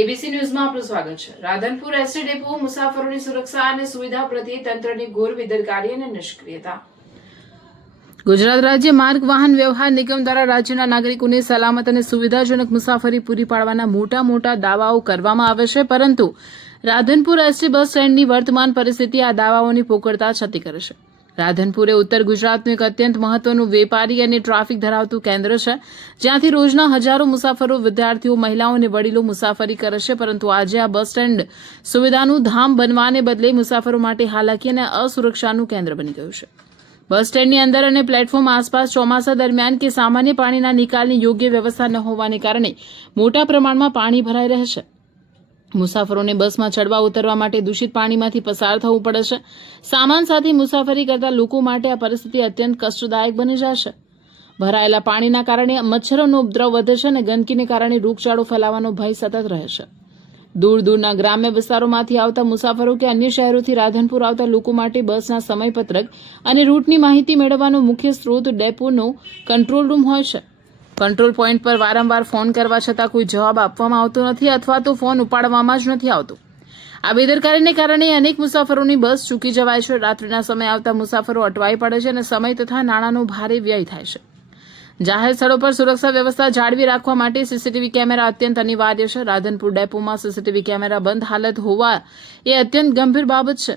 ABC ન્યૂઝમાં આપનું સ્વાગત છે। રાધનપુર એસટી ડેપો મુસાફરોની સુરક્ષા અને સુવિધા પ્રત્યે તંત્રની ઘોર બેદરકારી અને નિષ્ક્રિયતા। ગુજરાત રાજ્ય માર્ગ વાહન વ્યવહાર નિગમ દ્વારા રાજ્યના નાગરિકોને સલામત અને સુવિધાજનક મુસાફરી પૂરી પાડવાના મોટા દાવાઓ કરવામાં આવે છે, પરંતુ રાધનપુર એસટી બસ સ્ટેન્ડની વર્તમાન પરિસ્થિતિ આ દાવાઓની પોકળતા છતી કરે છે। રાધનપુર એ ઉત્તર ગુજરાતનું એક અત્યંત મહત્વનું વેપારી અને ટ્રાફિક ધરાવતું કેન્દ્ર છે, જ્યાંથી રોજના હજારો મુસાફરો, વિદ્યાર્થીઓ, મહિલાઓ અને વડીલો મુસાફરી કરે છે, પરંતુ આજે આ બસ સ્ટેન્ડ સુવિધાનું ધામ બનવાને બદલે મુસાફરો માટે હાલાકી અને અસુરક્ષાનું કેન્દ્ર બની ગયું છે। બસ સ્ટેન્ડની અંદર અને પ્લેટફોર્મ આસપાસ ચોમાસા દરમિયાન કે સામાન્ય પાણીના નિકાલની યોગ્ય વ્યવસ્થા ન હોવાને કારણે મોટા પ્રમાણમાં પાણી ભરાઈ રહે છે। મુસાફરોને બસમાં ચડવા ઉતરવા માટે દૂષિત પાણીમાંથી પસાર થવું પડે છે। સામાન સાથે મુસાફરી કરતા લોકો માટે આ પરિસ્થિતિ અત્યંત કષ્ટદાયક બની જશે। ભરાયેલા પાણીના કારણે મચ્છરોનો ઉપદ્રવ વધે છે અને ગંદકીને કારણે રોગચાળો ફેલાવાનો ભય સતત રહે છે। દૂરના ગ્રામ્ય વિસ્તારોમાંથી આવતા મુસાફરો કે અન્ય શહેરોથી રાધનપુર આવતા લોકો માટે બસના સમયપત્રક અને રૂટની માહિતી મેળવવાનો મુખ્ય સ્ત્રોત ડેપોનો કંટ્રોલ રૂમ હોય છે। કંટ્રોલ પોઈન્ટ પર વારંવાર ફોન કરવા છતાં કોઈ જવાબ આપવામાં આવતો નથી અથવા તો ફોન ઉપાડવામાં જ નથી આવતો। આ બેદરકારીને કારણે અનેક મુસાફરોની બસ ચૂકી જવાય છે। રાત્રિના સમયે આવતા મુસાફરો અટવાઈ પડે છે અને સમય તથા નાણાંનો ભારે વ્યય થાય છે। જાહેર સ્થળો પર સુરક્ષા વ્યવસ્થા જાળવી રાખવા માટે સીસીટીવી કેમેરા અત્યંત અનિવાર્ય છે। રાધનપુર ડેપોમાં સીસીટીવી કેમેરા બંધ હાલત હોવા એ અત્યંત ગંભીર બાબત છે।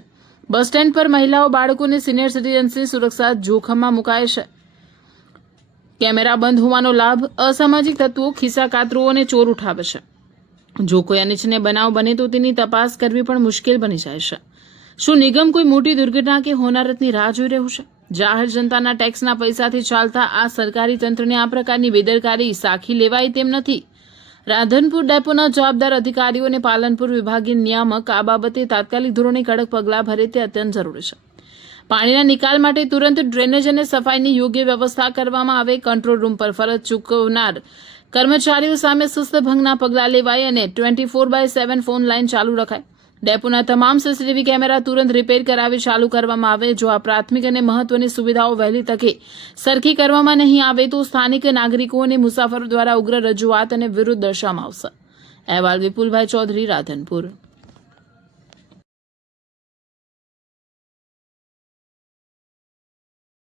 બસ સ્ટેન્ડ પર મહિલાઓ, બાળકો અને સિનિયર સિટીઝન્સની સુરક્ષા જોખમમાં મુકાય છે। કેમેરા બંધ હોવાનો લાભ અસામાજિક તત્વો, ખિસ્સા કાતરો અને ચોર ઉઠાવે છે। જો કોઈ અનિચ્છનીય બનાવ બને તો તેની તપાસ કરવી પણ મુશ્કેલ બની જાય છે। શું નિગમ કોઈ મોટી દુર્ઘટના કે હોનારતની રાહ જોઈ રહ્યું છે? જાહેર જનતાના ટેક્સના પૈસાથી ચાલતા આ સરકારી તંત્રની આ પ્રકારની બેદરકારી સાખી લેવાય તેમ નથી। રાધનપુર ડેપોના જવાબદાર અધિકારીઓ અને પાલનપુર વિભાગીય નિયામક આ બાબતે તાત્કાલિક ધોરણે કડક પગલાં ભરે તે અત્યંત જરૂરી છે। પાણીના નિકાલ માટે તુરંત ડ્રેનેજ અને સફાઈની યોગ્ય વ્યવસ્થા કરવામાં આવે। કંટ્રોલ રૂમ પર ફરજ ચૂકવનાર કર્મચારીઓ સામે શિસ્ત ભંગના પગલાં લેવાય અને 24/7 ફોન લાઈન ચાલુ રખાય। ડેપોના તમામ સીસીટીવી કેમેરા તુરંત રિપેર કરાવી ચાલુ કરવામાં આવે। જો આ પ્રાથમિક અને મહત્વની સુવિધાઓ વહેલી તકે સરખી કરવામાં નહીં આવે તો સ્થાનિક નાગરિકો અને મુસાફરો દ્વારા ઉગ્ર રજૂઆત અને વિરોધ દર્શાવવામાં આવશે। અહેવાલ વિપુલભાઈ ચૌધરી, રાધનપુર।